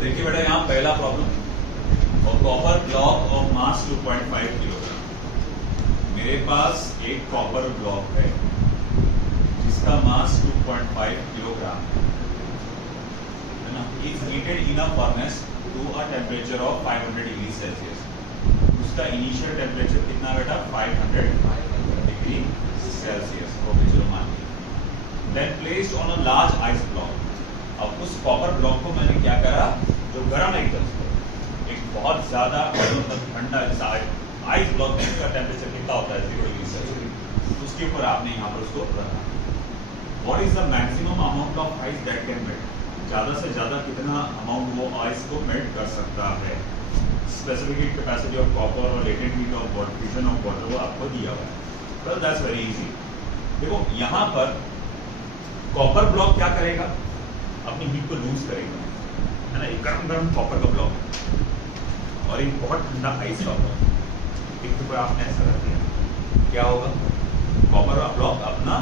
देखिए बेटा यहाँ पहला प्रॉब्लम और copper block of mass 2.5 kilogram. मेरे पास एक कॉपर ब्लॉक है जिसका मास 2.5 किलोग्राम है ना। Is heated in a furnace to a temperature of 500 degree Celsius. उसका इनिशियल टेम्परेचर कितना बेटा 500 डिग्री सेल्सियस। ओके चलो मान लीजिए। Then placed on a large ice block. अब उस कॉपर ब्लॉक को मैंने क्या करा, जो गर्म है एकदम से, एक बहुत ज्यादा ठंडा जैसा आइस ब्लॉक में इसका टेम्परेचर कितना होता है 0 डिग्री सेल्सियस, उसके ऊपर आपने यहाँ पर उसको रखा। What is the maximum amount of ice that can melt. ज्यादा से ज्यादा कितना अमाउंट वो आइस को मेल्ट कर सकता है। Specific heat capacity of copper और latent heat of water, fusion of water, वो आपको दिया हुआ है। Well that's very easy. देखो यहाँ पर कॉपर ब्लॉक क्या करेगा, अपनी हीट को लूज करेगा, है ना। एक गर्म गर्म कॉपर का ब्लॉक और एक बहुत ठंडा आइस का ब्लॉक, एक ऊपर आपने ऐसा रख दिया, क्या होगा, कॉपर का ब्लॉक अपना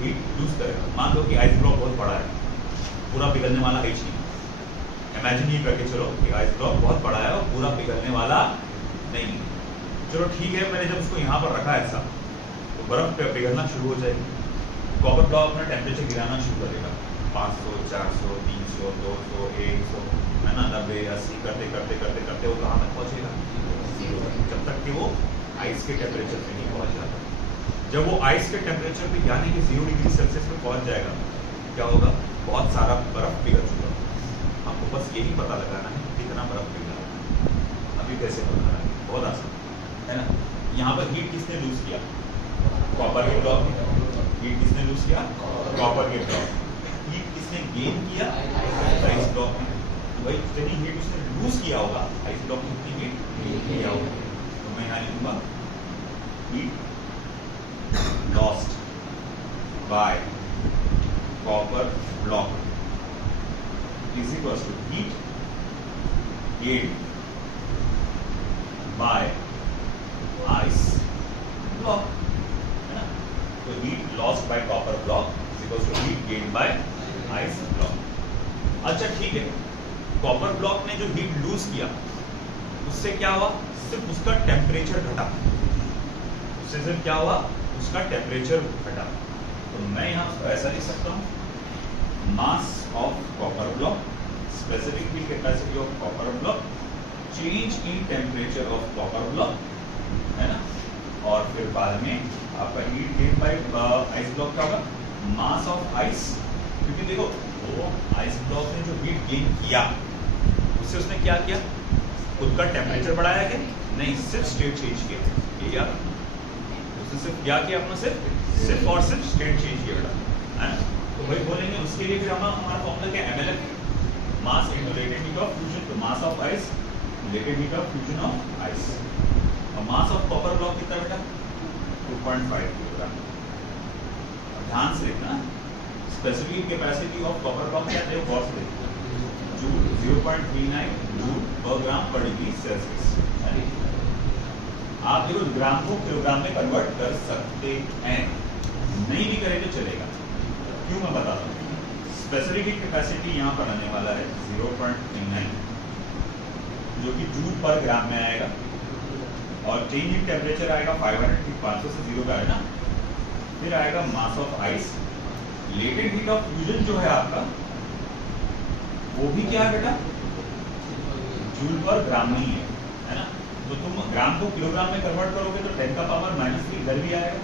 हीट लूज करेगा। मान लो कि आइस ब्लॉक बहुत बड़ा है, पूरा पिघलने वाला है नहीं। इमेजिन ये करके चलो कि आइस ब्लॉक बहुत बड़ा है और पूरा पिघलने वाला नहीं। चलो ठीक है, मैंने जब उसको यहाँ पर रखा ऐसा, तो बर्फ पे पिघलना शुरू हो जाएगी। कॉपर ब्लॉक अपना टेम्परेचर गिराना शुरू करेगा, 500, 400, 300, 200, 100, है ना, 90, 80 करते करते करते करते वो कहाँ तक पहुँचेगा, 0, जब तक कि वो आइस के टेम्परेचर पे नहीं पहुँच जाता। जब वो आइस के टेम्परेचर पे यानी कि 0 डिग्री सेल्सियस पे पहुँच जाएगा, क्या होगा, बहुत सारा बर्फ पिघल चुका। आपको बस यही पता लगाना है कितना बर्फ पिघला। अभी कैसे पता लगाना, बहुत आसान है ना। यहाँ पर हीट किसने लूज किया, कॉपर के ब्लॉक ने। हीट किसने लूज किया, कॉपर के ब्लॉक। हीट किसने गेन किया, आइस ब्लॉक में। वही जितनी हीट उसने लूज किया होगा, आइस ब्लॉक में उतनी हीट गेन किया होगा। तो मैं यहाँ लिखूंगा heat lost by copper block is equals to heat gain by ice block, है ना। तो heat lost by copper block is equals to heat gain by ice block. अच्छा ठीक है, कॉपर ब्लॉक ने जो हीट लूज किया उससे क्या हुआ, सिर्फ उसका टेम्परेचर घटा। उससे सिर्फ क्या हुआ, उसका टेम्परेचर घटा। तो मैं यहाँ उसको ऐसा लिख सकता हूँ, mass of copper block, specific heat capacity of copper block, change in temperature of copper block, है ना। और फिर बाद में आपका heat gain by ice block क्या होगा, मास ऑफ आइस। क्योंकि देखो वो आइस ब्लॉक ने जो हीट गेन किया उससे उसने क्या किया, खुद का टेम्परेचर बढ़ाया क्या, नहीं, सिर्फ स्टेट चेंज किया। ये यार उसने सिर्फ क्या किया, अपना सिर्फ और सिर्फ स्टेट चेंज किया बेटा, है ना। तो वही बोलेंगे उसके लिए फिर हमारा फॉर्मूला क्या, MLF, mass into latent heat of fusion. तो mass of ice, latent heat of fusion of ice. और मास ऑफ कॉपर ब्लॉक कितना बेटा 2.5 किलोग्राम। ध्यान से देखना, specific capacity of copper block क्या है, गौर से देखो, जूल 0.39 जूल पर ग्राम पर डिग्री सेल्सियस। आप देखो ग्राम को किलोग्राम में कन्वर्ट कर सकते हैं, नहीं भी करें तो चलेगा। क्यों, मैं बताता हूँ। स्पेसिफिक कैपेसिटी यहाँ पर आने वाला है 0.39 जो कि जूल पर ग्राम में आएगा, और चेंज इन टेम्परेचर आएगा 500 से 0 का, है ना। फिर आएगा मास of ice. Latent heat of fusion जो है आपका, वो भी क्या है बेटा, जूल पर ग्राम नहीं है ना। तो तुम ग्राम को किलोग्राम में कन्वर्ट करोगे तो 10 का पावर -3 इधर भी आएगा,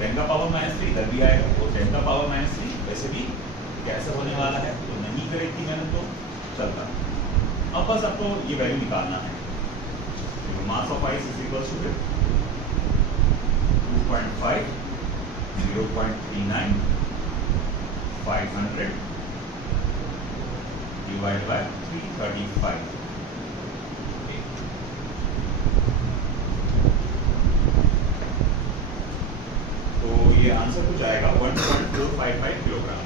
10 का पावर -3 इधर भी आएगा, तो 10 का पावर -3 वैसे भी कैसे होने वाला है, तो नहीं करेगी मैंने तो चलता। अब बस आपको ये वैल्यू निकालना है। Mass of ice is equal to 2.5, 0.39, 500 divide by 335। तो ये आंसर कुछ आएगा 1.455 kilogram.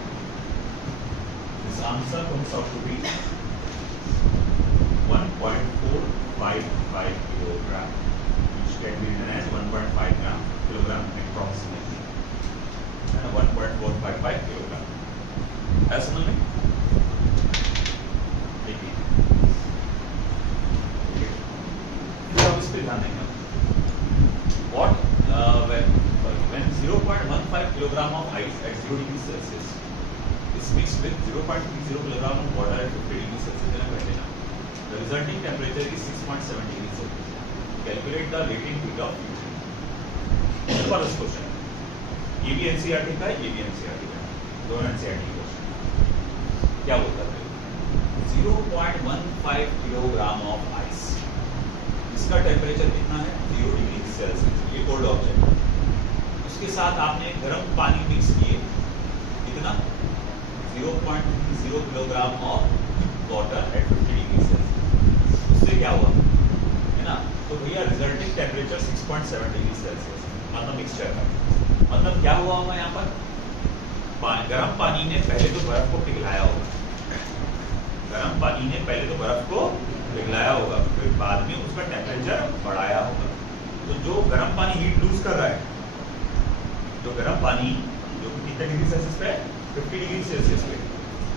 This answer comes out to be 1.455 kilogram, which can be written as 1.5 kilogram approximately, and 1.455 kilogram. ऐसा समझ में? देखिए kilogram of ice at 0 degrees Celsius is mixed with 0.30 kilogram of water at 50 degrees Celsius in a container. The resulting temperature is 6.7 degrees Celsius. Calculate the latent heat of fusion. First question, ये भी NCERT का है, ये भी NCERT का है, दोनों NCERT question. क्या बोलता है? 0.15 किलोग्राम ऑफ आइस, इसका टेम्परेचर कितना है? 0 डिग्री सेल्सियस। ये कोल्ड ऑब्जेक्ट, उसके साथ आपने गर्म पानी मिक्स किए, कितना? 0.30 kilogram of water at 50 degree Celsius. उससे क्या हुआ है ना? तो भैया रिजल्टिंग टेम्परेचर 6.7 डिग्री सेल्सियस, मतलब मिक्सचर का। मतलब क्या हुआ होगा यहाँ पर? गर्म पानी ने पहले तो बर्फ को पिघलाया होगा, गर्म पानी ने पहले तो बर्फ को पिघलाया होगा, फिर बाद में उसका टेम्परेचर बढ़ाया होगा। तो जो गर्म पानी हीट लूज कर रहा है, जो गर्म पानी जो कितने डिग्री सेल्सियस पे? 50 डिग्री सेल्सियस पे।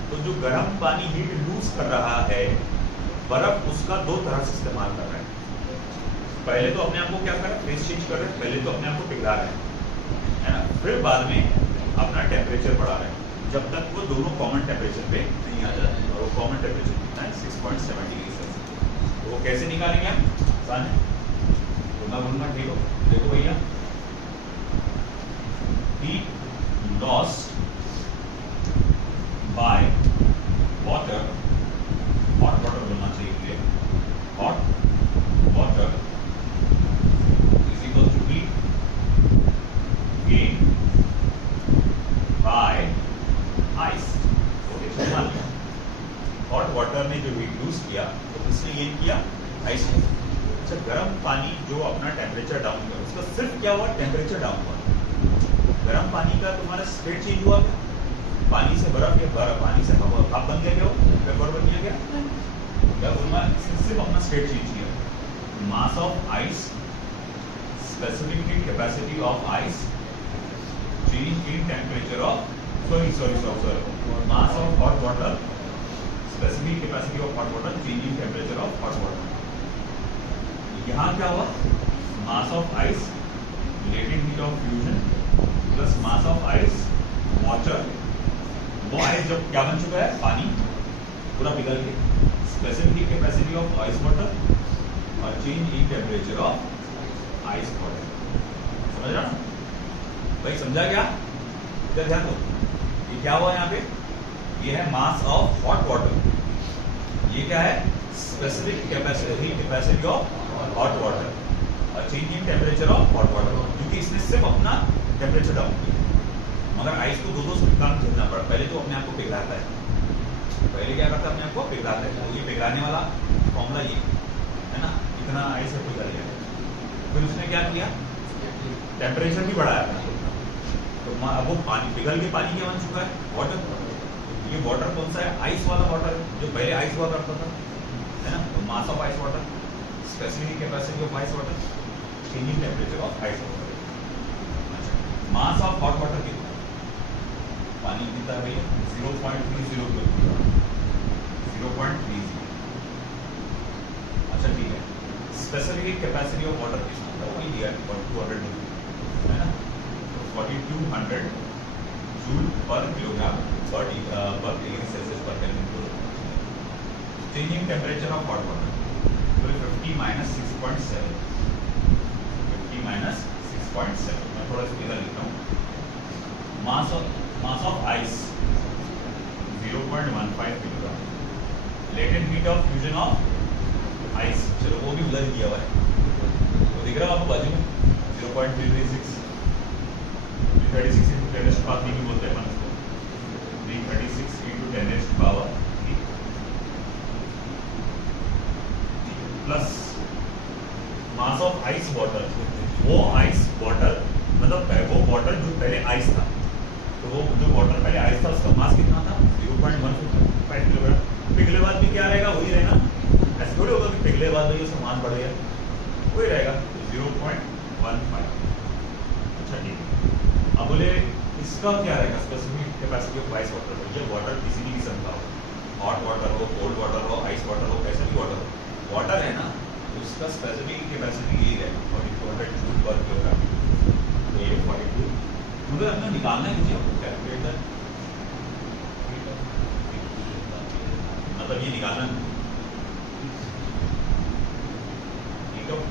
तो जो गर्म पानी हीट लूज कर रहा है, बर्फ उसका दो तरह से इस्तेमाल कर रहा है। पहले तो अपने आप को क्या कर रहा है? फेस चेंज कर रहा है, पहले तो अपने आप को पिघला रहा है ना, फिर बाद में अपना टेम्परेचर बढ़ा रहा है, जब तक वो दोनों कॉमन टेम्परेचर पे नहीं आ जाते। और वो कॉमन टेम्परेचर कितना है? 6.7 डिग्री सेल्सियस। तो वो कैसे निकालेंगे हम? आसान है, तो मैं बोलूँगा ठीक हो। देखो भैया, heat lost by water, hot water बोलना चाहिए, hot water is equal to heat gained by ice. Okay, मान लिया हॉट वाटर ने जो हीट लूज किया, तो किसने गेन किया? आइस ने। अच्छा, गर्म पानी जो अपना टेम्परेचर डाउन कर, उसका सिर्फ क्या हुआ? टेम्परेचर डाउन हुआ। गर्म पानी का तुम्हारा स्टेट चेंज हुआ क्या? पानी से बर्फ या पानी से भाप बन गया क्या? वेपर बन गया क्या? क्या बोलना? सिर्फ अपना स्टेट चेंज किया। Mass of ice, specific heat capacity of ice, change in temperature of mass of hot water, specific capacity of hot water, change in temperature of hot water. यहाँ क्या हुआ? Mass of ice, latent heat of fusion plus mass of ice water. वो ice जब क्या बन चुका है? पानी पूरा पिघल के। Specific capacity of ice water और change in temperature of ice water. समझ रहा ना भाई? समझा क्या? इधर ध्यान दो, ये क्या हुआ यहाँ पे? ये है मास ऑफ हॉट वाटर, ये क्या है? Specific capacity of hot water और change in temperature of hot water. क्योंकि इसने सिर्फ अपना टेम्परेचर डाउन किया, मगर आइस को दो काम झेलना पड़ा। पहले तो अपने आप को पिघलाता है, पहले क्या करता है? अपने आप को पिघलाता है। तो ये पिघलाने वाला फॉर्मूला ये है ना, इतना आइस से पिघल गया। फिर उसने क्या किया? टेम्परेचर भी बढ़ाया अपना। तो अब वो पानी पिघल के पानी क्या बन चुका है? वाटर। ये वाटर कौन सा है? आइस वाला वाटर, जो पहले आइस हुआ करता था, है ना। तो mass of ice water, specific capacity of ice water, changing temperature of ice water. Mass of hot water कितना? पानी कितना है भैया? 0.30 किलोग्राम, 0.30। अच्छा ठीक है, स्पेसिफिक कैपेसिटी ऑफ वाटर कितना था? वही दिया है 200 है ना। तो 4200 जूल पर किलोग्राम पर डिग्री सेल्सियस पर kelvin. Changing temperature of hot water 50 minus 6.7, 50 minus 6.7। मैं थोड़ा सा इधर लिखता हूँ। मास of ice 0.15 kilogram. Latent heat of fusion of ice, चलो वो भी उधर दिया हुआ है, तो दिख रहा है आपको बाजू में 0.336। 336 इंटू 10 पावर 3 भी बोलते हैं अपन उसको, 336 into 10 power 3 plus mass of ice water. वो आइस वाटर मतलब वो वाटर जो पहले आइस था, तो वो जो वाटर पहले आइस था उसका मास कितना था? 0.15 किलोग्राम। पिघले बाद भी क्या रहेगा? वही रहेगा। ऐसे थोड़ी होगा कि पिघले बाद भी उसका मास बढ़ गया, वही रहेगा 0.15। अच्छा ठीक है, अब बोले इसका क्या रहेगा? Specific capacity of ice water. ये वाटर किसी भी किस्म का हो, हॉट वाटर हो, कोल्ड वाटर हो, आइस वाटर हो, कैसा भी वाटर हो, वाटर है ना, तो उसका स्पेसिफिक कैपेसिटी यही है 4200 जूल पर किलोग्राम। तो ये 42 मुझे अपना निकालना है, मुझे कैलकुलेटर मतलब ये निकालना है,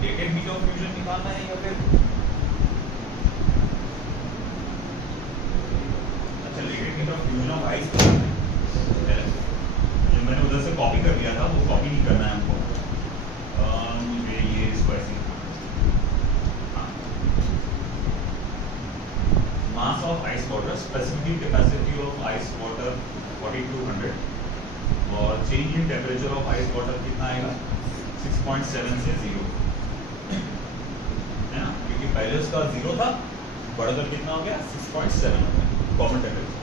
लेटेड हीट ऑफ फ्यूजन निकालना है या फिर अच्छा latent heat of fusion of ice जो मैंने उधर से कॉपी कर दिया था वो कॉपी नहीं करना है हमको। मुझे ये इसको ऐसे मास of ice water, specific capacity of ice water 4200 और change in temperature of ice water कितना आएगा 6.7 से 0 है ना, क्योंकि पहले उसका 0 था, बढ़कर कितना हो गया 6.7 हो गया कॉमन टेम्परेचर।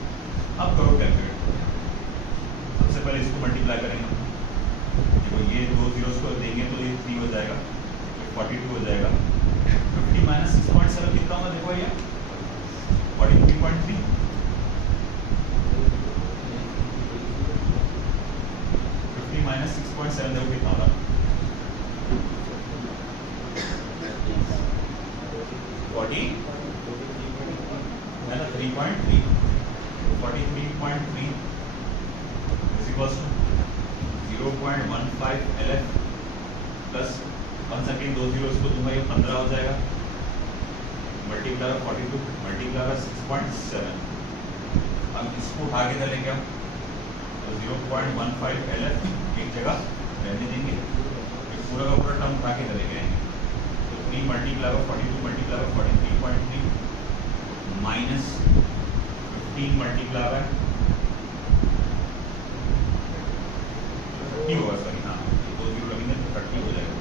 अब करो कैलकुलेट, सबसे पहले इसको मल्टीप्लाई करेंगे, देखो ये दो जीरोस को देंगे तो ये 3 हो जाएगा, 42 हो जाएगा, 50 माइनस 6.7 कितना होगा देखो ये 43.3, 50 माइनस 6.7 देखो कितना होगा 40 है ना 3.3, 43.3 is equals to 0.15 LF plus 1 second 2 zero इसको दूंगा ये 15 हो जाएगा, मल्टीप्लाई 42 मल्टीप्लाई 6.7, अब इसको उठा के चलेंगे हम तो 0.15 LF एक जगह रहने देंगे, पूरा का पूरा टर्म उठा के चलेंगे तो 3 मल्टीप्लाई 42 मल्टीप्लाई 43.3 माइनस 15 मल्टीप्लाई 30 होगा, सॉरी हाँ 2 जीरो लगेंगे तो 30 हो जाएगा,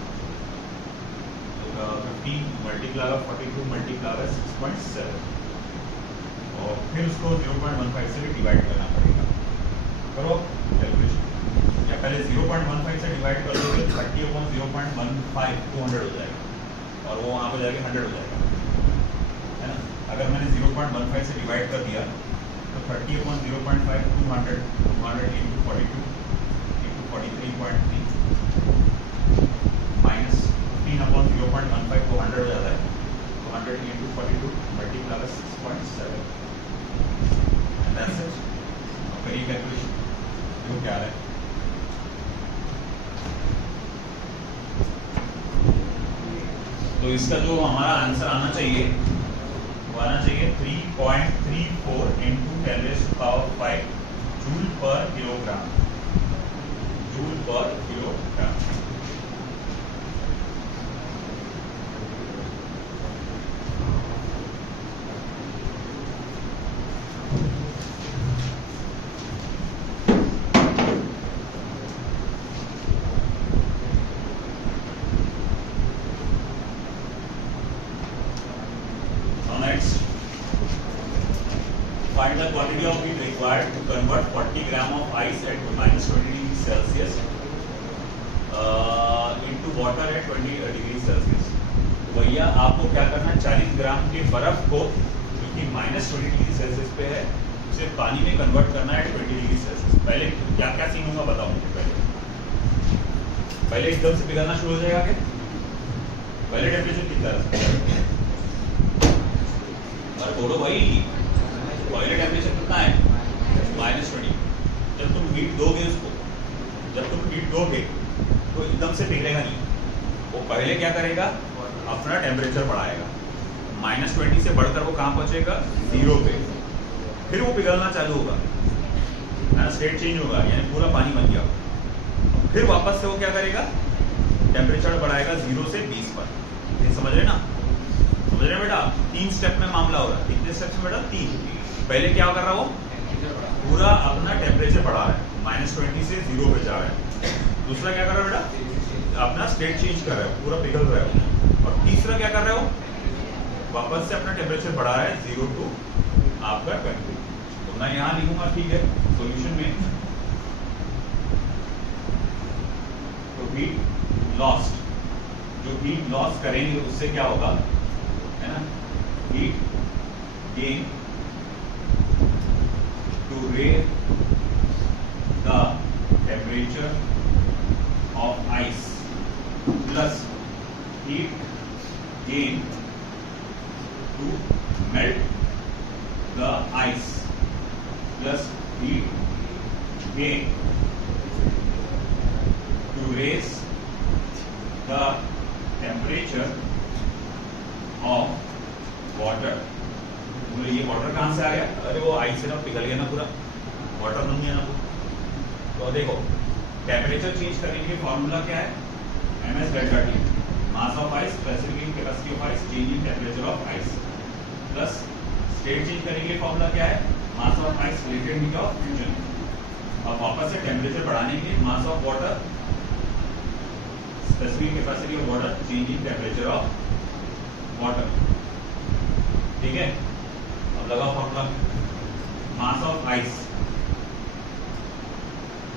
तो 15 मल्टीप्लाई 42 मल्टीप्लाई 6.7 और फिर उसको 0.15 से भी डिवाइड करना पड़ेगा, करो कैलकुलेशन, या पहले 0.15 से डिवाइड कर दोगे 30/0.15 200 हो जाएगा और वो वहाँ पर जाके 100 हो जाएगा, है ना। अगर मैंने 0.15 से डिवाइड कर दिया तो 30/0.5 200 into 42 into 43.3 माइनस 15/0.15 तो 100 हो जाता है, तो 100 into 42 multiply 6.7 and that's it। अब करिए कैलकुलेशन, देखो क्या आ रहा है, तो इसका जो हमारा आंसर आना चाहिए वो आना चाहिए 3.34 into 10⁵ जूल पर किलोग्राम, जूल पर kilogram. Find the quantity of heat required to convert 40 gram of ice at -20°C into water at 20°C। भैया आपको क्या करना है, 40 ग्राम के बर्फ को जो कि -20°C पे है उसे पानी में कन्वर्ट करना है 20°C। पहले क्या क्या सीन होगा बताओ मुझे, पहले एकदम से पिघलना शुरू हो जाएगा क्या, पहले टेम्परेचर कितना है, और बोलो भाई पहले टेम्परेचर कितना है -20। जब तुम हीट दोगे उसको, जब तुम हीट दोगे तो एकदम से पिघलेगा नहीं, वो पहले क्या करेगा अपना टेम्परेचर बढ़ाएगा, -20 से बढ़कर वो कहाँ पहुंचेगा 0 पे, फिर वो पिघलना चालू होगा, स्टेट चेंज होगा यानी पूरा पानी बन गया, फिर वापस से वो क्या करेगा टेम्परेचर बढ़ाएगा 0 से 20 पर। ये समझ रहे ना, समझ रहे बेटा, 3 स्टेप में मामला हो रहा है, कितने स्टेप में बेटा 3। पहले क्या कर रहा हो पूरा अपना टेम्परेचर बढ़ा रहा है, -20 से 0 पे जा रहा है, दूसरा क्या कर रहा है बेटा अपना स्टेट चेंज कर रहा है, पूरा पिघल रहा है, और तीसरा क्या कर रहे हो वापस से अपना टेम्परेचर बढ़ा रहा है 0 to आपका 20। तो मैं यहाँ लिखूंगा ठीक है सॉल्यूशन में, तो हीट लॉस्ट, जो हीट लॉस करेंगे उससे क्या होगा है ना, heat gain to raise the temperature of ice plus heat gain to melt K to raise the temperature of water. बोले ये वाटर कहां से आ गया? अरे वो आइस से ना पिघल गया ना पूरा, वाटर बन गया ना पूरा। तो देखो टेम्परेचर चेंज करने के लिए फॉर्मूला क्या है? ms delta T, mass of ice, specific capacity of ice, change in temperature of ice, plus state change करने के लिए फॉर्मूला क्या है? Mass of ice related heat of fusion. अब वापस से टेम्परेचर बढ़ाने के लिए मास of water, specific capacity of water, change in temperature of water. ठीक है, अब लगा फॉर्मूला मास ऑफ आइस।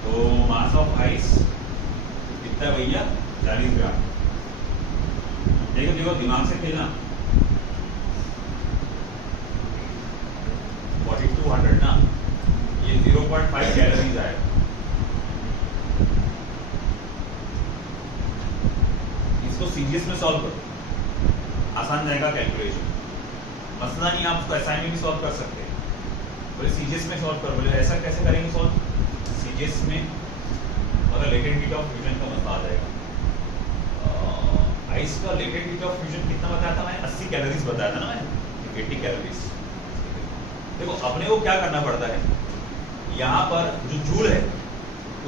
तो मास ऑफ आइस कितना है भैया? 40 ग्राम। देखो देखो दिमाग से खेलना। 4200 ना, ये 0.5 कैलोरीज आएगा। इसको सीजीएस में सॉल्व करो, आसान जाएगा कैलकुलेशन। मसला नहीं, आप उसको एसआई में भी सॉल्व कर सकते हैं। बोले सीजीएस में सॉल्व करो, बोले ऐसा कैसे करेंगे सॉल्व? सीजीएस में अगर लेटेंट हीट ऑफ फ्यूजन का मसला आ जाएगा। आइस का लेटेंट हीट ऑफ फ्यूजन कितना बताया था मैंने? 80 कैलोरीज बताया था ना मैंने, 80 कैलोरीज। देखो अपने को क्या करना पड़ता है, यहाँ पर जो जूल है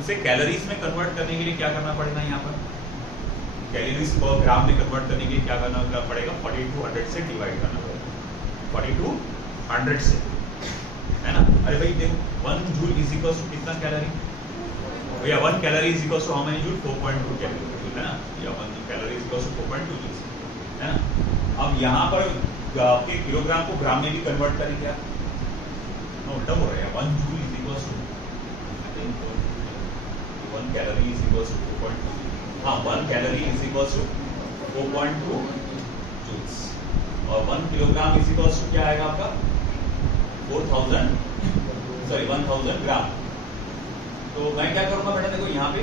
उसे कैलोरीज में कन्वर्ट करने के लिए क्या करना पड़ेगा? यहाँ पर कैलोरीज पर ग्राम में कन्वर्ट करने के लिए क्या करना पड़ेगा? 4200 से डिवाइड करना पड़ेगा, 4200 से, है ना? अरे भाई देखो 1 जूल इज इक्वल टू कितना कैलोरी भैया? 1 calorie is equal to how many joule? 4.2 calorie, है ना? या 1 calorie is equal to 4.2 joule, है ना? अब यहाँ पर आपके किलोग्राम को ग्राम में भी कन्वर्ट करेंगे आप, उल्टा हो रहा है। 1 joule is equal to, I think 1 calorie is equal to 4.2, हाँ 1 calorie is equal to 4.2 joules, और 1 किलोग्राम इज इक्वल टू क्या आएगा आपका? 1000 ग्राम। तो मैं क्या करूंगा बेटा, देखो यहाँ पे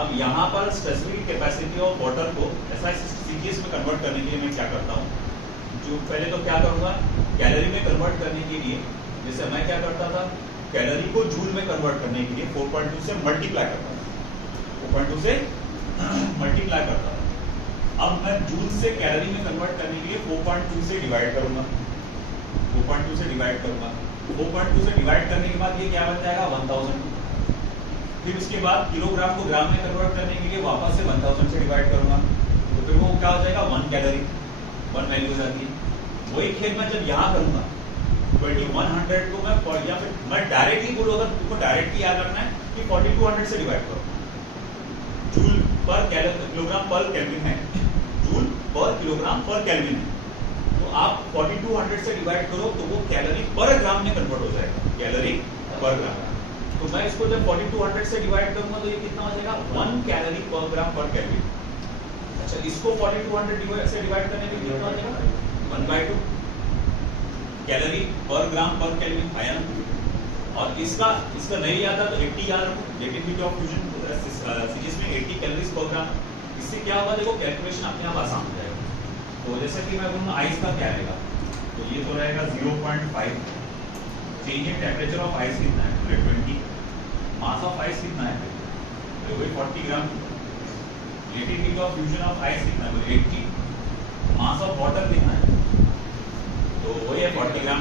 अब यहाँ पर स्पेसिफिक कैपेसिटी ऑफ वाटर को ऐसा सीजीएस में कन्वर्ट करने के लिए मैं क्या करता हूँ, जो पहले तो क्या करूंगा, कैलोरी में कन्वर्ट करने के लिए जैसे मैं क्या करता था, कैलोरी को जूल में कन्वर्ट करने के लिए 4.2 से मल्टीप्लाई करता था, 4.2 से मल्टीप्लाई करता था। अब मैं जूल से कैलोरी में कन्वर्ट करने के लिए 4.2 से डिवाइड करूंगा, 4.2 से डिवाइड करूंगा। 4.2 से डिवाइड करने के बाद ये क्या बन जाएगा? 1000। फिर उसके बाद किलोग्राम को ग्राम में कन्वर्ट करने के लिए वापस से 1000 से डिवाइड करूंगा, तो फिर वो क्या हो जाएगा? 1 कैलोरी, 1 वैल्यू हो जाती है। वही खेल मैं जब यहाँ करूंगा 2100 को मैं, या फिर मैं डायरेक्टली बोलूँ, अगर तुमको डायरेक्टली याद रखना है कि 4200 से डिवाइड करो। जूल पर किलोग्राम पर केल्विन है, जूल पर किलोग्राम पर केल्विन है, तो आप 4200 से डिवाइड करो तो वो कैलोरी पर ग्राम में कन्वर्ट हो जाएगा, कैलोरी पर ग्राम। तो मैं इसको जब 4200 से डिवाइड करूंगा तो ये कितना हो जाएगा? 1 कैलोरी पर ग्राम पर केल्विन। अच्छा, इसको 4200 से डिवाइड करने के लिए कितना हो जाएगा? 1/2 कैलोरी पर ग्राम पर केल्विन आया ना। और इसका नहीं याद है तो 80 याद रखो, लेटेंट हीट ऑफ फ्यूजन जिसमें 80 कैलोरीज पर ग्राम। इससे क्या होगा, देखो कैलकुलेशन अपने आप आसान हो जाएगा। तो जैसे कि मैं बोलूँ आइस का क्या रहेगा, तो ये तो रहेगा 0.5। Change in temperature of ice कितना है? 120। मास ऑफ आइस कितना है? तो वही 40 gram. Latent heat of fusion of ice कितना है? 80। मास ऑफ वाटर कितना है? तो वही है 40 ग्राम।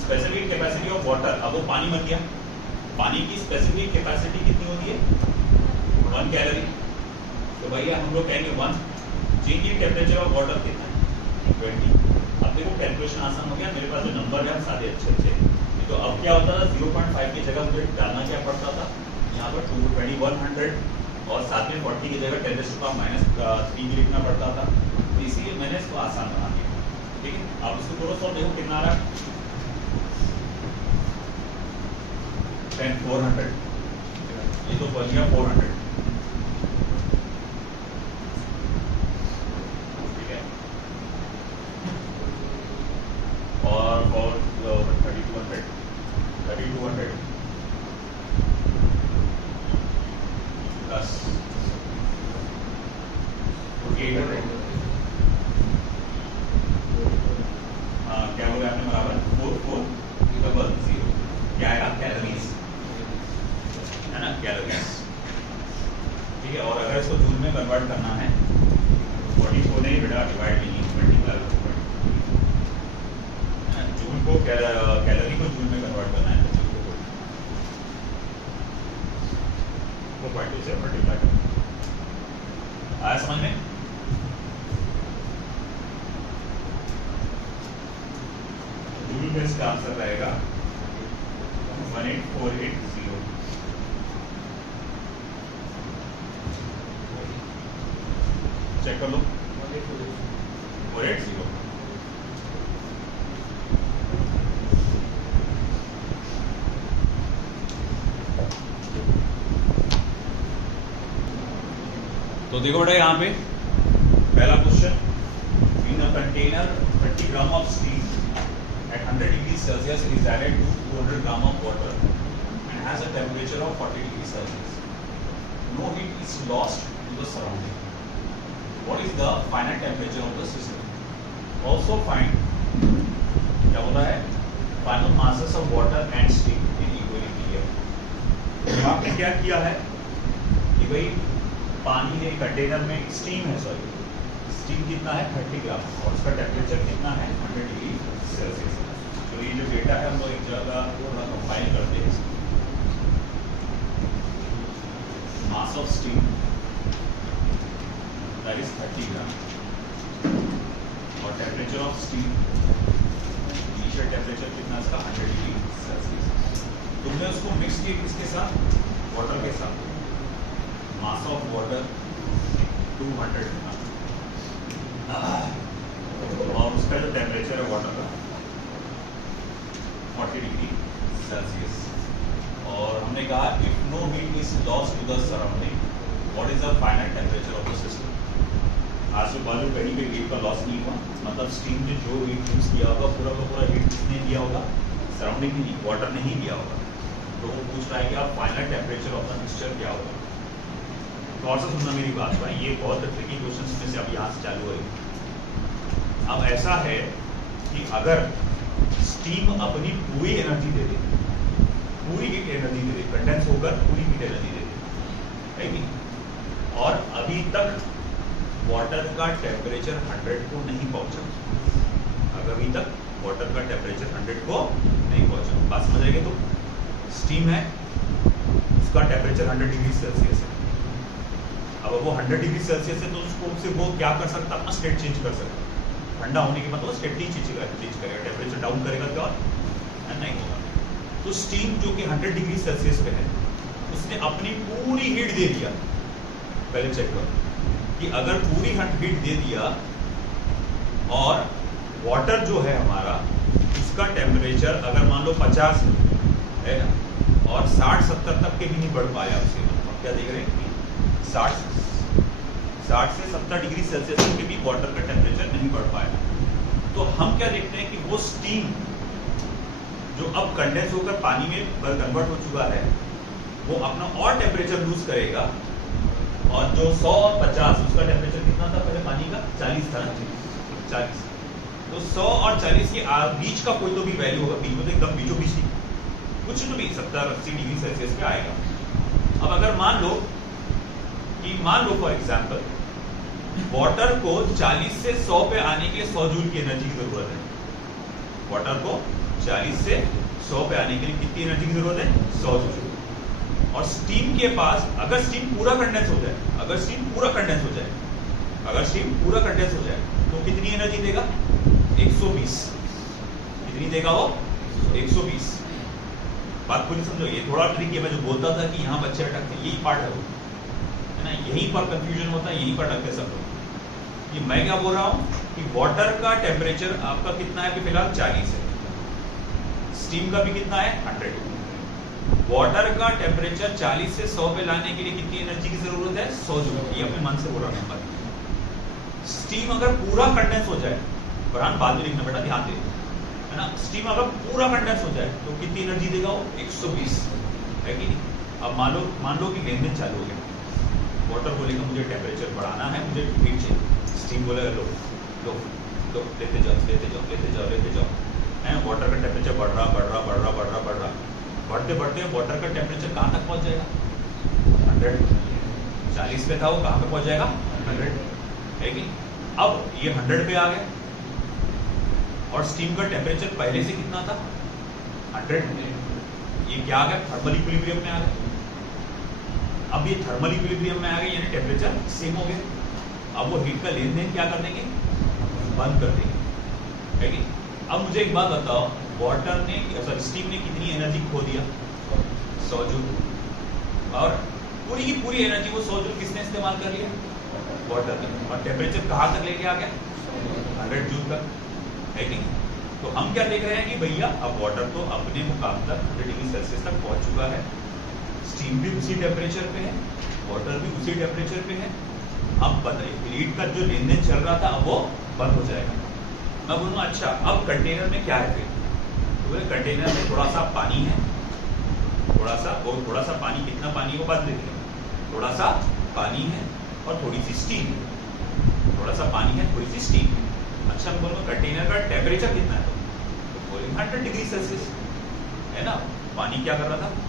स्पेसिफिक कैपेसिटी ऑफ वाटर, अब वो पानी बन गया, पानी की स्पेसिफिक कैपेसिटी कितनी होती है? 1 कैलोरी। तो भैया हम लोग कहेंगे 1। Change in temperature of water कितना है? 20। अब देखो कैलकुलेशन आसान हो गया, मेरे पास जो नंबर है सारे अच्छे। तो अब क्या होता था, 0.5 की जगह मुझे डालना क्या पड़ता था, यहाँ पर 2100 और साथ में 40 की जगह 10⁻³ भी लिखना पड़ता था। तो इसीलिए मैंने इसको आसान बना दिया। ठीक है, अब इसको थोड़ा सा देखो कितना आ रहा है, 400। ये तो बन गया 400। ठीक है, और 3200 प्लस 4800। क्या बोले आपने बराबर? 4400 क्या आएगा? कैलोरीज। कन्वर्ट करना है 44 नहीं बेटा, डिवाइड नहीं, मल्टीप्लाई जूल को कैलोरी को जूल में कन्वर्ट करना है, तो जूल को 2.2 से मल्टीप्लाई करना। आया समझ में? जूल में इसका आंसर रहेगा 18480। चेक कर लो 480। तो देखो बेटा यहाँ पे पहला question, in a container 30 gram of steel at 100 degrees Celsius is added to 200 gram of water and has a temperature of 40 degrees Celsius. No heat is lost to the surrounding. What is the final temperature of the system? Also find, क्या बोला है, final masses of water and steam in equilibrium. आपने क्या किया है कि भाई पानी ने कंटेनर में स्टीम है, सॉरी स्टीम कितना है 30 ग्राम और उसका टेम्परेचर कितना है 100 डिग्री सेल्सियस। तो ये जो डेटा है हम लोग एक जगह थोड़ा कंपाइल करते हैं। मास ऑफ स्टीम दैट इज 30 ग्राम और temperature of steam, initial temperature कितना इसका 100 डिग्री सेल्सियस। तुमने उसको मिक्स किया किसके साथ, वाटर के साथ। मास ऑफ वाटर 200 और उसका जो टेम्परेचर है वाटर का 40 डिग्री सेल्सियस। और हमने कहा if no heat is lost to the surrounding, what is the final temperature of the system. आजू बाजू कहीं भी हीट का लॉस नहीं हुआ, मतलब स्टीम ने जो हीट यूज किया होगा पूरा का पूरा हीट किसने दिया होगा, सराउंडिंग ही नहीं, वाटर ने ही दिया होगा। तो वो पूछ रहा है कि आप final temperature of the mixture क्या होगा। तो और से सुनना मेरी बात भाई, ये बहुत ट्रिकी क्वेश्चन में से अब यहाँ से चालू है। अब ऐसा है कि अगर स्टीम अपनी पूरी एनर्जी दे दे, पूरी हीट एनर्जी दे दे, कंडेंस होकर पूरी हीट एनर्जी दे दे, है कि? और अभी तक वाटर का टेम्परेचर 100 को नहीं पहुंचा, अभी तक वाटर का टेम्परेचर 100 को नहीं पहुंचा, बात समझ आएगी? तो स्टीम है, उसका टेम्परेचर 100 डिग्री सेल्सियस है। अब वो 100 डिग्री सेल्सियस है तो उसको से वो क्या कर सकता है, अपना स्टेट चेंज कर सकता है। ठंडा होने के मतलब स्टेट नहीं चेंज करेगा, टेम्परेचर डाउन करेगा क्या और नहीं होगा। तो स्टीम जो कि 100 डिग्री सेल्सियस पे है, उसने अपनी पूरी हीट दे दिया। पहले चेक करो कि अगर पूरी हीट दे दिया और वाटर जो है हमारा, उसका टेम्परेचर अगर मान लो 50 है ना, और 60-70 तक के भी नहीं बढ़ पाया उसके, मतलब क्या देख रहे हैं कि 60 से 70 डिग्री सेल्सियस तक के भी वाटर का टेम्परेचर नहीं बढ़ पाया। तो हम क्या देखते हैं कि वो स्टीम जो अब कंडेंस होकर पानी में कन्वर्ट हो चुका है, वो अपना और टेम्परेचर लूज करेगा। और जो 100 और 50, उसका टेम्परेचर कितना था पहले पानी का, 40 था ना, 40। तो 100 और 40 के बीच का कोई तो भी वैल्यू होगा, बीच में तो एकदम बीचों बीच कुछ तो भी 70-80 डिग्री सेल्सियस पे आएगा। अब अगर मान लो फॉर एग्जाम्पल वाटर को 40 से 100 पे आने के लिए 100 जूल की एनर्जी की जरूरत है। वाटर को 40 से 100 पे आने के लिए कितनी एनर्जी की जरूरत है, 100 जूल। और स्टीम के पास अगर स्टीम पूरा कंडेंस हो जाए, अगर स्टीम पूरा कंडेंस हो जाए तो कितनी एनर्जी देगा, 120। कितनी देगा वो, 120। बात को नहीं समझो, ये थोड़ा ट्रिक है। मैं जो बोलता था कि यहाँ बच्चे अटकते, यही पार्ट है वो, है ना, यहीं पर कंफ्यूजन होता है, यहीं पर अटकते सब लोग। ये मैं क्या बोल रहा हूँ कि वाटर का टेम्परेचर आपका कितना है, अभी फिलहाल 40 है, स्टीम का भी कितना है 100। वाटर का टेम्परेचर 40 से 100 पे लाने के लिए कितनी एनर्जी की जरूरत है, 100 जूल। ये अपने मन से बोल रहा नंबर। स्टीम अगर पूरा कंडेंस हो जाए, फरहान बाद में लिखना बेटा, ध्यान दे, है ना, स्टीम अगर पूरा कंडेंस हो जाए तो कितनी एनर्जी देगा वो, 120, है कि नहीं। अब मान लो कि लेन देन चालू हो गया, वाटर बोलेगा मुझे टेम्परेचर बढ़ाना है, मुझे हीट चाहिए, स्टीम बोलेगा लो लेते जाओ, है। वाटर का टेम्परेचर बढ़ रहा, बढ़ते वाटर का टेम्परेचर कहाँ तक पहुँच जाएगा, 100। 40 पे था वो कहाँ पे पहुंच जाएगा 100 है कि अब ये 100 पे आ गया और स्टीम का टेम्परेचर पहले से कितना था 100 ये क्या आ गया थर्मल इक्विलिब्रियम में आ गया अब ये थर्मल इक्विलिब्रियम में आ गया यानी टेम्परेचर सेम हो गया अब वो हीट का लेन देन क्या कर देंगे बंद कर देंगे है कि अब मुझे एक बात बताओ वाटर ने सॉरी स्टीम ने कितनी एनर्जी खो दिया 100 जूल और पूरी की पूरी एनर्जी वो 100 जूल किसने इस्तेमाल कर लिया वाटर ने और टेम्परेचर कहाँ तक लेके आ गया 100 जूल तक है कि तो हम क्या देख रहे हैं कि भैया अब वाटर तो अपने मुकाबला 100 डिग्री सेल्सियस तक पहुंच चुका है स्टीम भी उसी टेम्परेचर पे है वाटर भी उसी टेम्परेचर पे है अब हीट का जो लेन देन चल रहा था अब वो बंद हो जाएगा मैं बोलूँगा अच्छा अब कंटेनर में क्या है फिर तो कंटेनर में थोड़ा सा पानी है थोड़ा सा पानी कितना पानी को बात देते हैं थोड़ा सा पानी है और थोड़ी सी स्टीम है थोड़ा सा पानी है थोड़ी सी स्टीम है अच्छा मैं बोलूँगा कंटेनर का टेम्परेचर कितना है तो बोलेंगे 100 डिग्री सेल्सियस है ना पानी क्या कर रहा था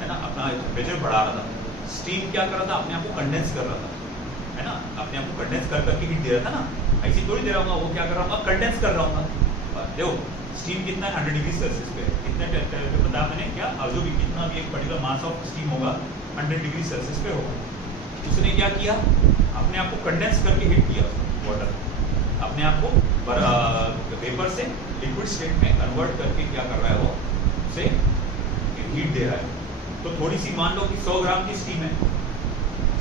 है ना अपना टेम्परेचर बढ़ा रहा था स्टीम क्या कर रहा था अपने आप को कंडेंस कर रहा था है ना अपने आप को कंडेंस कर करके हीट दे रहा था ना ऐसी थोड़ी दे रहा हूँ वो क्या कर रहा हूँ कंडेंस कर रहा हूँ देखो स्टीम कितना है 100 डिग्री सेल्सियस पे कितने टेम्परेचर बताया मैंने क्या और जो भी कितना भी एक पर्टिकुलर मास ऑफ स्टीम होगा 100 डिग्री सेल्सियस पे होगा उसने क्या किया अपने आप को कंडेंस करके हीट किया वाटर अपने आप को वेपर से लिक्विड स्टेट में कन्वर्ट करके क्या कर रहा है वो उसे हीट दे रहा है तो थोड़ी सी मान लो कि 100 ग्राम की स्टीम है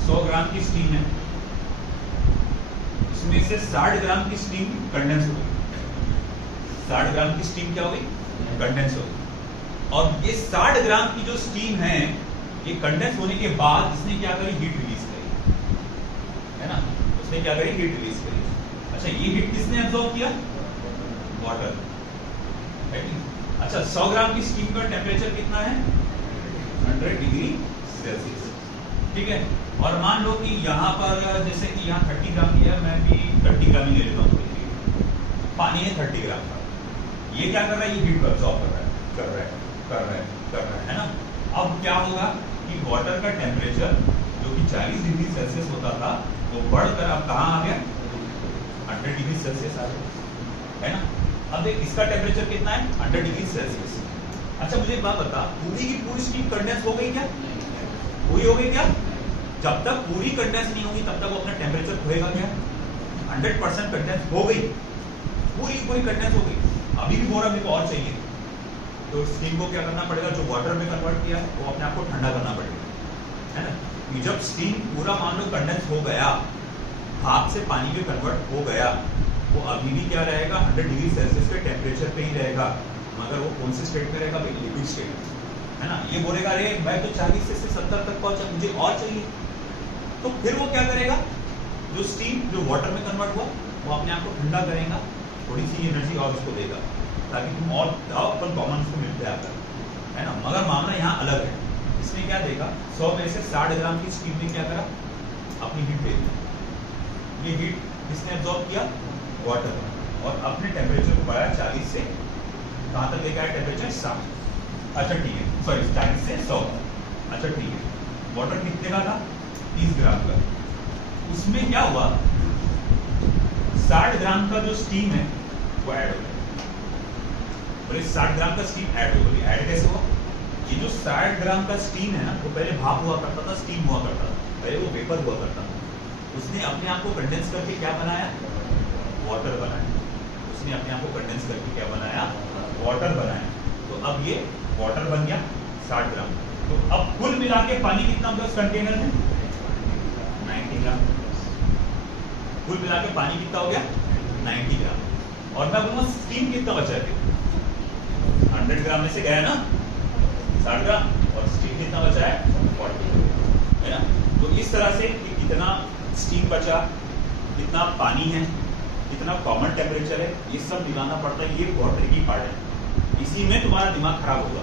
100 ग्राम की स्टीम है इसमें से 60 ग्राम की स्टीम कंडेंस हो गई 60 ग्राम की स्टीम क्या हो गई कंडेंस हो गई और ये 60 ग्राम की जो स्टीम है ये कंडेंस होने के बाद इसने क्या करी हीट रिलीज करी है ना उसने क्या करी हीट रिलीज करी अच्छा ये हीट किसने एब्जॉर्ब किया वाटर है अच्छा 100 ग्राम की स्टीम का टेम्परेचर कितना है 100 डिग्री सेल्सियस ठीक है और मान लो कि यहाँ पर जैसे कि यहाँ 30 ग्राम की है मैं भी 30 ग्राम ही ले लेता हूँ पानी है 30 ग्राम का ये क्या कर रहा है ये हीट को एब्जॉर्ब कर रहा है ना अब क्या होगा कि वाटर का टेम्परेचर जो कि 40 डिग्री सेल्सियस होता था वो बढ़कर अब कहाँ आ गया 100 डिग्री सेल्सियस आ गया है ना अब देख इसका टेम्परेचर कितना है 100 डिग्री सेल्सियस अच्छा मुझे एक बात बता पूरी की पूरी स्टीम कंडेंस हो गई क्या पूरी हो गई क्या जब तक पूरी कंडेंस नहीं होगी तब तक वो अपना टेम्परेचर खोएगा क्या 100% कंडेंस हो गई पूरी कंडेंस हो गई अभी भी बोरा मेरे को और चाहिए तो स्टीम को क्या करना पड़ेगा जो वाटर में कन्वर्ट किया है वो अपने आप को ठंडा करना पड़ेगा है ना कि जब स्टीम पूरा मान लो कंडेंस हो गया भाप से पानी में कन्वर्ट हो गया वो अभी भी क्या रहेगा 100 डिग्री सेल्सियस के टेम्परेचर पे ही रहेगा मगर वो कौन से स्टेट में रहेगा भाई लिक्विड स्टेट है ना ये बोलेगा अरे मैं तो 40 से 70 तक पहुंचा मुझे और चाहिए तो फिर वो क्या करेगा जो स्टीम जो वाटर में कन्वर्ट हुआ वो अपने आप को ठंडा करेगा थोड़ी सी एनर्जी और उसको देगा ताकि तुम और अपन कॉमन उसको मिल जाए है ना मगर मामला यहाँ अलग है इसने क्या देगा 100 में से 60 ग्राम की स्टीम ने क्या करा अपनी हीट दे दी ये हीट किसने एब्जॉर्ब किया वाटर और अपने टेम्परेचर को बढ़ाया 40 से कहाँ तक लेकर आया टेम्परेचर 60 अच्छा ठीक है सॉरी 40 से 100 अच्छा ठीक है वाटर कितने का था 30 ग्राम का उसमें क्या हुआ 60 ग्राम का जो स्टीम है वो ऐड हो गया बोले 60 ग्राम का स्टीम ऐड हो गई ऐड कैसे हुआ ये जो 60 ग्राम का स्टीम है ना वो पहले भाप हुआ करता था स्टीम हुआ करता था पहले वो वेपर हुआ करता था उसने अपने आप को कंडेंस करके क्या बनाया वाटर बनाया उसने अपने आप को कंडेंस करके क्या बनाया वाटर बनाया तो अब ये वाटर बन गया 60 ग्राम तो अब कुल मिला के पानी कितना होगा उस कंटेनर में 90 ग्राम कुल मिला के पानी कितना हो गया 90 ग्राम और मैं बोलूँगा स्टीम कितना बचा है 100 ग्राम में से गया ना 60 ग्राम और स्टीम कितना बचा है 40 है ना तो इस तरह से कि कितना स्टीम बचा कितना पानी है कितना कॉमन टेम्परेचर है ये सब मिलाना पड़ता है ये बहुत ट्रिकी पार्ट है इसी में तुम्हारा दिमाग खराब होगा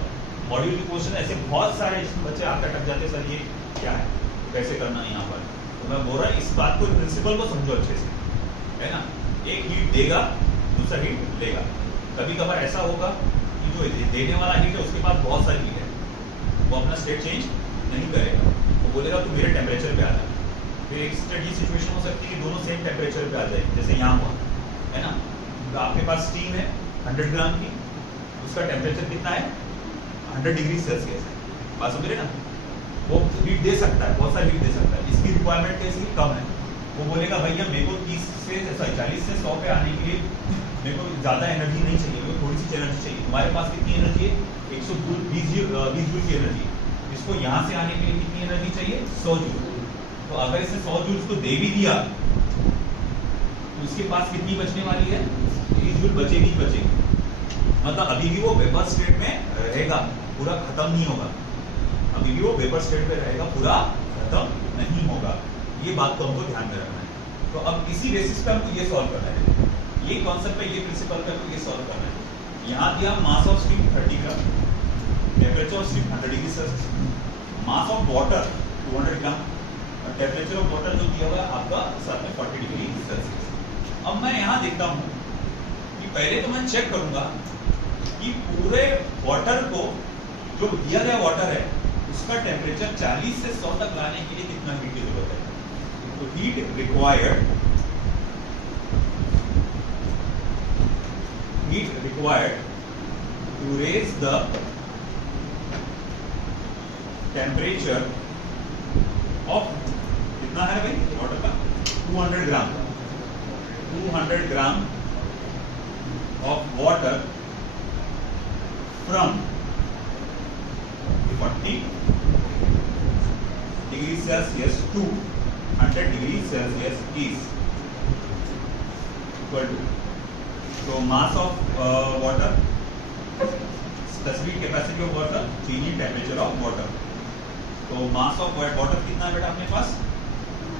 मॉड्यूल के क्वेश्चन ऐसे बहुत सारे जिसमें बच्चे आकर अटक जाते सर ये क्या है तो कैसे करना है यहाँ पर तो मैं बोल रहा इस बात को प्रिंसिपल को समझो अच्छे से है ना एक हीट देगा दूसरा हीट लेगा कभी कभार ऐसा होगा कि जो देने वाला हीट है उसके पास बहुत सारी हीट है वो अपना स्टेट चेंज नहीं करेगा वो बोलेगा तू मेरे टेम्परेचर पे आ जा। फिर एक स्टडी सिचुएशन हो सकती है कि दोनों सेम टेम्परेचर पे आ जाए, जैसे यहाँ हुआ है ना। तो आपके पास स्टीम है 100 ग्राम की, उसका टेम्परेचर कितना है 100 डिग्री सेल्सियस है। बात समझ रहे ना, वो हीट दे सकता है, बहुत सारी हीट दे सकता है। इसकी रिक्वायरमेंट कैसी कम है, वो बोलेगा भैया मेरे को 30 से 40 से 100 पे आने के लिए मेरे को ज़्यादा एनर्जी नहीं चाहिए, मेरे को थोड़ी सी एनर्जी चाहिए। तुम्हारे पास कितनी एनर्जी है 120 जूल की एनर्जी, इसको यहाँ से आने के लिए कितनी एनर्जी चाहिए 100 जूल। तो अगर इसने 100 जूल को दे भी दिया तो उसके पास कितनी बचने वाली है 30 जूल बचेगी बचेगी। मतलब अभी भी वो वेपर स्टेट में रहेगा, पूरा खत्म नहीं होगा। अभी भी वो वेपर स्टेट में रहेगा, पूरा खत्म नहीं होगा। ये बात को हमको ध्यान में रखना है। तो अब इसी बेसिस पे हमको ये सॉल्व करना है, ये कॉन्सेप्ट पे, ये प्रिंसिपल पे हमको ये सॉल्व करना है। यहाँ दिया मास of steam 30 gram, temperature of steam 100 degree Celsius, mass of water 200 ग्राम, और टेम्परेचर ऑफ वाटर जो दिया हुआ है आपका साथ में 40 डिग्री सेल्सियस। अब मैं यहाँ देखता हूँ कि पहले तो मैं चेक करूंगा कि पूरे वाटर को, जो दिया गया वाटर है उसका टेम्परेचर 40 से 100 तक लाने के लिए कितना हीट की जरूरत है। तो heat required to raise the temperature of, कितना है भाई वाटर का 200 gram, 200 gram of water from 40 degree Celsius to 100 degree Celsius is equal to, तो mass of water, specific capacity of water, changing temperature of water. तो mass of water कितना है बेटा अपने पास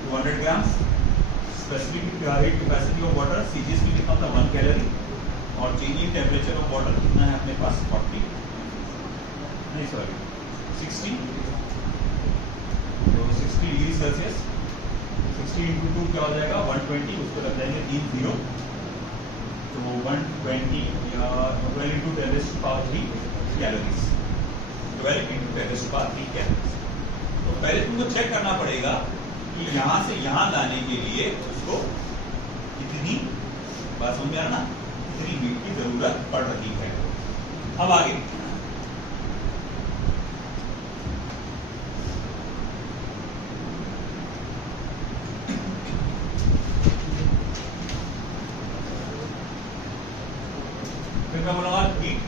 200 gram, specific capacity of water CGS में कितना था 1 कैलोरी, और चेंजिंग टेम्परेचर ऑफ वाटर कितना है अपने पास 40 नहीं सॉरी 60, तो 60 डिग्री सेल्सियस, 60 इंटू 2 क्या हो जाएगा 120, उसको रख देंगे 3 0, तो 120 या 12 इंटू 10⁻³ कैलोरीज, 12 इंटू 10⁻³ कैलोरीज। तो पहले तुमको चेक करना पड़ेगा कि यहाँ से यहाँ लाने के लिए उसको कितनी, बात समझ में आ रहा ना, कितनी हीट की जरूरत पड़ रही है। अब आगे मैं बोलूंगा heat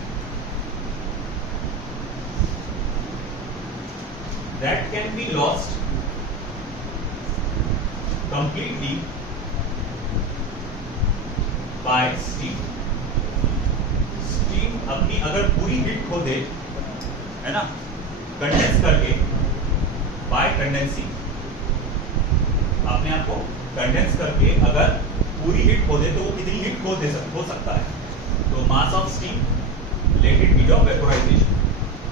that can be lost completely by steam. Steam अपनी अगर पूरी हीट खो दे, है ना, कंडेंस करके, बाय कंडेंसिंग, अपने आप को कंडेंस करके अगर पूरी हीट खो दे तो वो कितनी हीट खो सकता है। तो mass of steam, latent heat of vaporisation.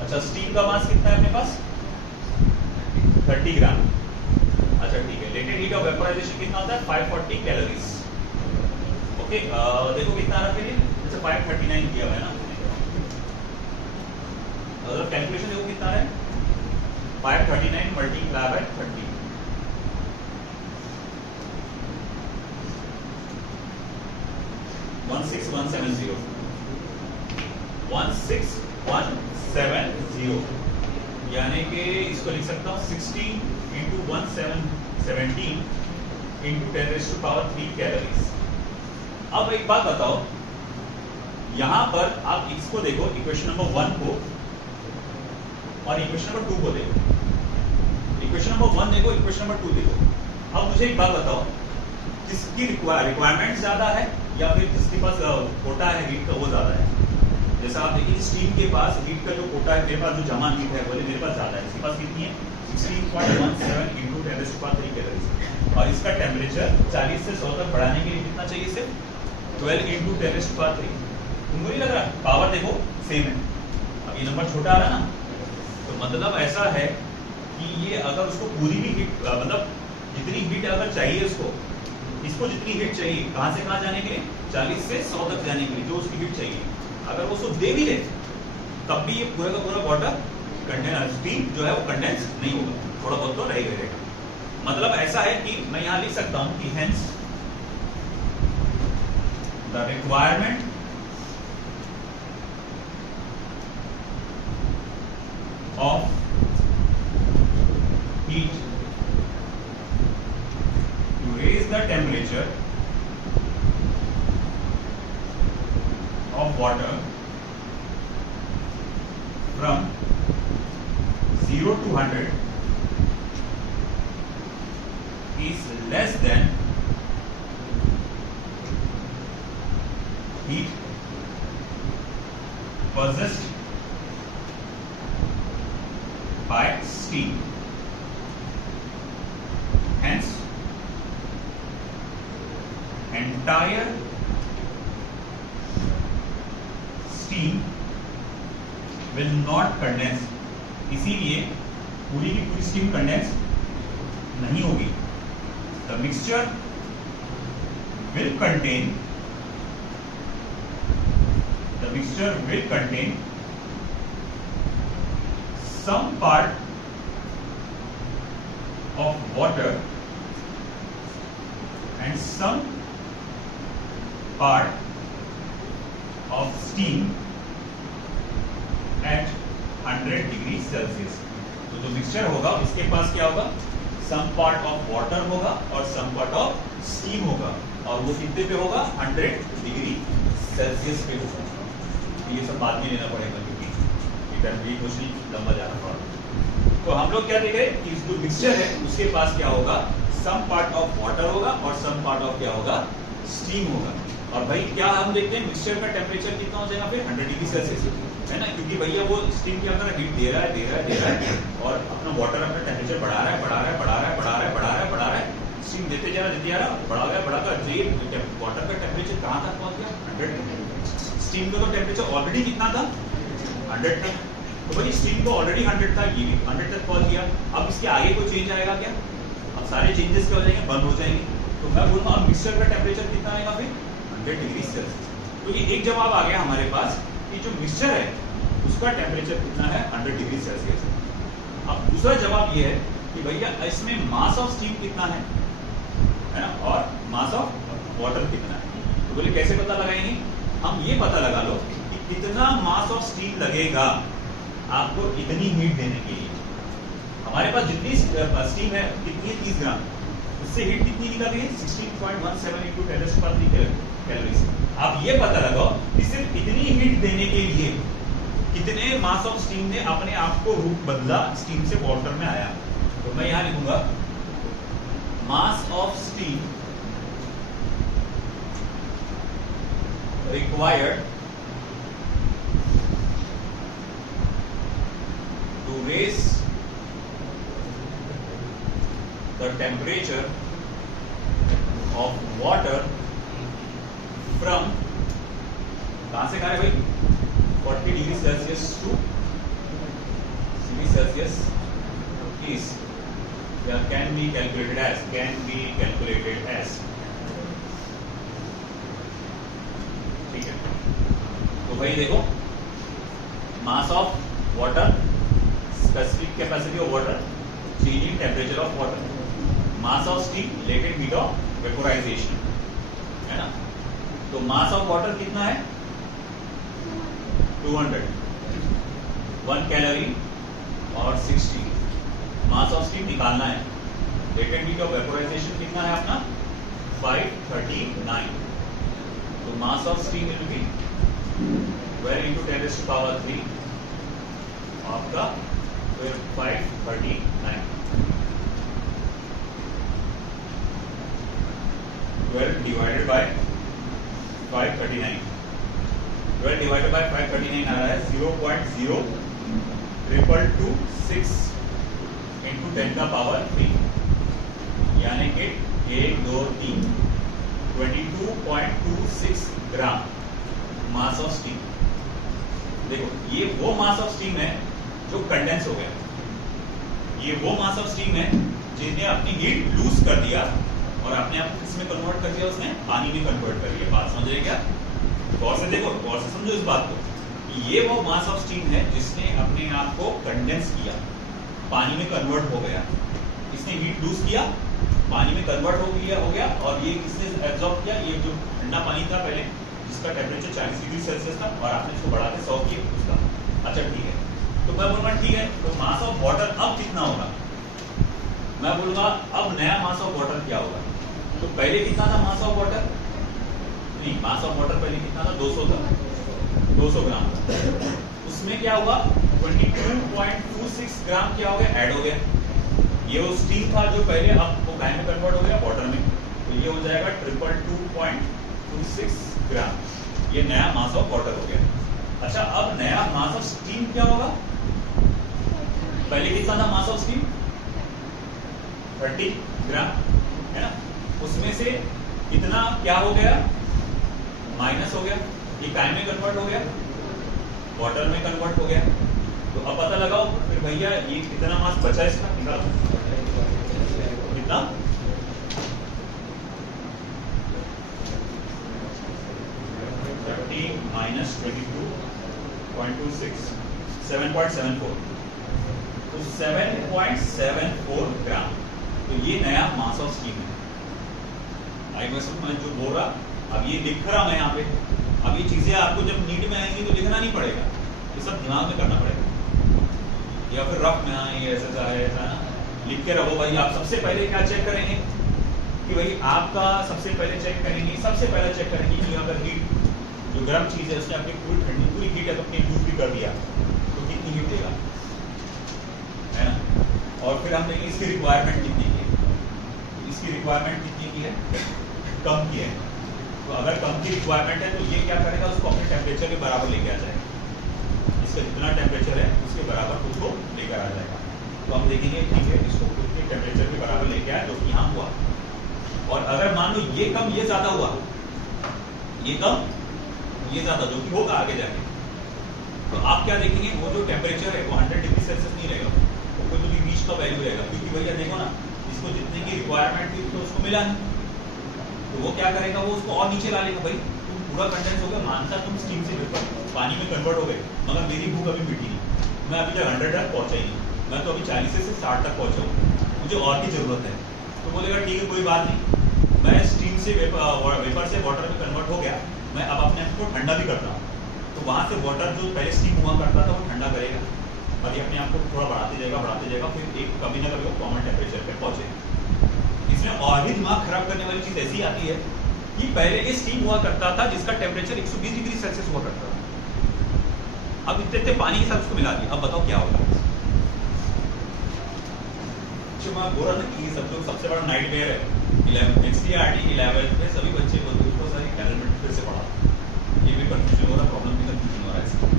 अच्छा स्टीम का मास कितना है अपने पास 30 ग्राम। अच्छा ठीक है, लेटेड हीट ऑफ वेपोराइजेशन कितना होता है 540 कैलोरीज। ओके देखो कितना आ रहा है, अच्छा 539 किया हुआ है ना, अगर कैलकुलेशन देखो कितना है 539 मल्टीप्लाई बाय 30, 16170, 16170, यानी कि इसको लिख सकता हूँ 60 इंटू 1717 इंटू 10⁻³ कैलोरीज। अब एक बात बताओ, यहां पर आप इसको देखो, इक्वेशन नंबर 1 को और इक्वेशन नंबर 2 को देखो। इक्वेशन नंबर 1 देखो, इक्वेशन नंबर 2 देखो। अब मुझे एक बात बताओ, किसकी रिक्वायरमेंट ज्यादा है या फिर जिसके पास कोटा है हीट का वो ज्यादा है। जैसा आप देखिए स्टीम के पास हीट का जो कोटा है, मेरे पास जो जमा हीट है बोले मेरे पास ज्यादा है, इसके पास कितनी है 16.17 इंटू 10⁻³ कैलोरीज, और इसका टेम्परेचर 40 से 100 तक बढ़ाने के लिए कितना चाहिए सिर्फ 12 इंटू 10⁻³। तुमको नहीं लग रहा पावर देखो सेम है, अब ये नंबर छोटा आ रहा है ना, तो मतलब ऐसा है कि ये अगर उसको पूरी भी हीट, मतलब जितनी हीट अगर चाहिए उसको, इसको जितनी हीट चाहिए कहां से कहां जाने के लिए 40 से 100 तक जाने के लिए जो उसकी हीट चाहिए, अगर वो उसको दे भी ले तब भी ये पूरा का पूरा वाटर स्टीम जो है वो कंडेंस नहीं होगा, थोड़ा बहुत तो रहेगा। मतलब ऐसा है कि मैं यहां लिख सकता हूं कि hence the requirement of heat to raise the temperature of water from 0 to 100 is less than heat possessed by steam. Hence, entire steam will not condense. इसीलिए पूरी की पूरी स्टीम कंडेंस नहीं होगी. The mixture will contain some part of water and some part of steam at 100 degree Celsius. तो जो mixture होगा उसके पास क्या होगा, सम पार्ट ऑफ वाटर होगा और सम पार्ट ऑफ स्टीम होगा, और वो कितने पे होगा, 100 डिग्री सेल्सियस पे होगा. ये सब बाद में लेना पड़ेगा क्योंकि इधर भी कुछ नहीं लंबा जाना पड़ा. तो हम लोग क्या देख रहे हैं कि जो मिक्सचर है उसके पास क्या होगा, सम पार्ट ऑफ वाटर होगा और सम पार्ट ऑफ क्या होगा, स्टीम होगा. और भाई क्या हम देखते हैं मिक्सचर का टेम्परेचर कितना हो जाएगा फिर 100 डिग्री सेल्सियस, है ना, क्योंकि भैया वो स्टीम क्या कर रहा है, हीट दे रहा है और अपना वाटर अपना टेम्परेचर बढ़ा रहा है. स्टीम देते जा रहा बढ़ा जो ये वाटर का टेम्परेचर कहाँ तक पहुंच गया, 100 डिग्री. स्टीम का तो टेम्परेचर ऑलरेडी कितना था, 100 तक. तो भाई स्टीम को ऑलरेडी 100 था, ये भी 100 तक पहुंच गया. अब इसके आगे कोई चेंज आएगा क्या, अब सारे चेंजेस क्या हो जाएंगे, बंद हो जाएंगे. तो मैं बोलूँ अब मिक्सचर का टेम्परेचर कितना आएगा फिर 100 डिग्री सेल्सियस. तो ये एक जवाब आ गया हमारे पास कि जो मिक्सचर है उसका टेम्परेचर कितना है, 100 डिग्री सेल्सियस. अब दूसरा जवाब ये है कि भैया इसमें मास ऑफ स्टीम कितना है ना, और मास ऑफ वाटर कितना है. तो बोले कैसे पता लगाएंगे, हम ये पता लगा लो कि कितना मास ऑफ स्टीम लगेगा आपको इतनी हीट देने के लिए. हमारे पास जितनी स्टीम है कितनी है, 30 ग्राम. उससे हीट कितनी निकल रही है, 16.17 into 10³ कैलोरीज. आप ये पता लगाओ कि सिर्फ इतनी हीट देने के लिए कितने मास ऑफ स्टीम ने अपने आप को रूप बदला, स्टीम से वाटर में आया. तो मैं यहां लिखूंगा मास of steam required to raise the temperature of water from, कहां से कहा है भाई, 40 degree Celsius two degree Celsius is can be calculated as ठीक है. तो भाई देखो मास of water, specific capacity of water, changing temperature of water, mass of steam, latent heat of vaporisation, है ना. तो मास ऑफ वाटर कितना है, 200, 1 कैलोरी और 60. मास ऑफ स्टीम निकालना है. लेटेंट हीट ऑफ वेपोराइजेशन कितना है अपना, 539. तो mass of steam will be 12 into 10³ आपका फिर 539. 12 divided by 539. 12 divided by 539 आ रहा है 0.0226 into 10³ यानी कि 1 2 3 22.26 ग्राम मास ऑफ स्टीम. देखो ये वो मास ऑफ स्टीम है जो कंडेंस हो गया. ये वो मास ऑफ स्टीम है जिसने अपनी हीट लूज कर दिया और अपने आप को किसमें कन्वर्ट कर दिया, उसने पानी में कन्वर्ट कर दिया. बात समझ रहे क्या, गौर से देखो, गौर से समझो इस बात को. ये वो मास ऑफ स्टीम है जिसने अपने आप को कंडेंस किया, पानी में कन्वर्ट हो गया, इसने हीट लूज किया, पानी में कन्वर्ट हो गया और ये किसने एब्जॉर्ब किया, ये जो ठंडा पानी था पहले जिसका टेम्परेचर 40 डिग्री सेल्सियस था और आपने इसको बढ़ा के 100 किया उसका। अच्छा ठीक है, तो मैं बोलूंगा ठीक है, तो मास ऑफ वाटर अब कितना होगा? मैं बोलूंगा अब नया मास ऑफ वाटर क्या होगा? तो पहले कितना था मास ऑफ वाटर? नहीं, मास ऑफ वाटर पहले कितना था? 200 था, 200 ग्राम था। उसमें क्या हुआ? 22.26 ग्राम क्या हो गया? ऐड हो गया। ये वो स्टीम था जो पहले अब वो काय में कन्वर्ट हो गया, वाटर में, तो ये हो जाएगा 222.26 ग्राम। ये नया मास ऑफ वाटर हो गया। अच्छा, अब नया मास ऑफ स्टीम क्या होगा? पहले कितना था मास ऑफ स्टीम? 30 ग्राम, है ना? उसमें से कितना क्या हो गया? माइनस हो गया, ये काय में कन्वर्ट हो गया, वाटर में कन्वर्ट हो गया। तो अब पता लगाओ फिर भैया ये कितना मास बचा इसका, निकालो कितना? माइनस 22.26, 7.74, तो 7.74 ग्राम। तो ये नया मास ऑफ स्टीम है। आई मैं जो बोल रहा, अब ये लिख रहा मैं यहाँ पे। अब ये चीजें आपको जब नीट में आएंगी तो लिखना नहीं पड़ेगा, ये सब दिमाग में करना पड़ेगा, या फिर रफ में हाँ ये ऐसा है ना, लिख के रहो भाई। आप सबसे पहले क्या चेक करेंगे कि भाई आपका सबसे पहले चेक करेंगे, सबसे पहले चेक करेंगे कि अगर हीट जो गर्म चीज है उसने आपकी पूरी ठंडी पूरी हीट है तो अपनी यूज भी कर दिया तो कितनी हीट देगा, है ना? और फिर हम देखेंगे इसकी रिक्वायरमेंट कितनी की है, इसकी रिक्वायरमेंट कितनी की है? कम की है। तो अगर कम की रिक्वायरमेंट है तो ये क्या करेगा? उसको अपने टेम्परेचर के बराबर लेके आ जाएगा, इसका जितना टेम्परेचर है उसके बराबर उसको लेकर आ जाएगा। तो हम देखेंगे ठीक है, इसको उसके टेम्परेचर के बराबर लेके आया जो कि यहाँ हुआ। और अगर मान लो ये कम ये ज्यादा हुआ, ये कम ये ज्यादा, जो कि होगा आगे जाके, तो आप क्या देखेंगे? वो जो टेम्परेचर है वो 100 डिग्री सेल्सियस नहीं रहेगा, वो कोई तो बीच का वैल्यू रहेगा, क्योंकि भैया देखो ना, इसको जितने की रिक्वायरमेंट थी तो उसको मिला नहीं, तो वो क्या करेगा? वो उसको और नीचे ला लेगा। भाई तुम पूरा कंडेंस हो गया, मानता तुम स्टीम से वेपर पानी में कन्वर्ट हो गए, मगर मेरी भूख अभी मिटी नहीं, मैं अभी तक 100 तक पहुंचा ही नहीं, मैं तो अभी 40 से 60 तक पहुंचा हूँ, मुझे और की जरूरत है। तो बोलेगा ठीक है कोई बात नहीं, मैं स्टीम से वेपर से वाटर में कन्वर्ट हो गया, मैं अब अपने आप को ठंडा भी करता हूँ। तो वहाँ से वाटर जो पहले स्टीम हुआ करता था वो ठंडा करेगा और ये अपने आप को थोड़ा बढ़ाते जाएगा, फिर एक कभी ना कभी वो कॉमन टेम्परेचर पे पहुंचेगा। इसमें और भी दिमाग खराब करने वाली चीज ऐसी आती है कि पहले ये स्टीम हुआ करता था जिसका टेम्परेचर 120 डिग्री सेल्सियस हुआ करता था, अब इतने पानी के साथ उसको मिला दिया, अब बताओ क्या होगा? जो मैं बोल रहा था कि सब लोग सबसे बड़ा नाइटमेयर है, 11th में सभी बच्चे को सारी एलिमेंट फिर से पढ़ा, ये भी कंफ्यूजन हो रहा, प्रॉब्लम भी कंफ्यूजन हो रहा है इसमें।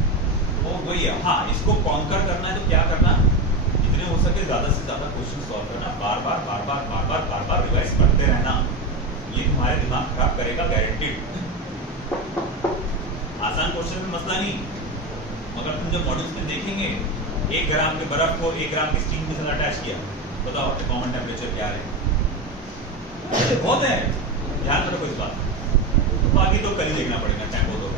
वो वही है, हाँ इसको कॉन्कर करना है तो क्या करना, जितने हो सके ज्यादा से ज्यादा क्वेश्चन सॉल्व करना, बार बार रिवाइज करते रहना, ये तुम्हारे दिमाग खराब करेगा गारंटीड। आसान क्वेश्चन में मसला नहीं, मगर तुम जब मॉड्यूल्स में देखेंगे 1 ग्राम के बर्फ को 1 ग्राम की स्टीम के साथ अटैच किया, बताओ कॉमन टेम्परेचर क्या है? बहुत है, ध्यान रखो इस बात, बाकी तो कल ही देखना पड़ेगा, टाइम बहुत हो गया।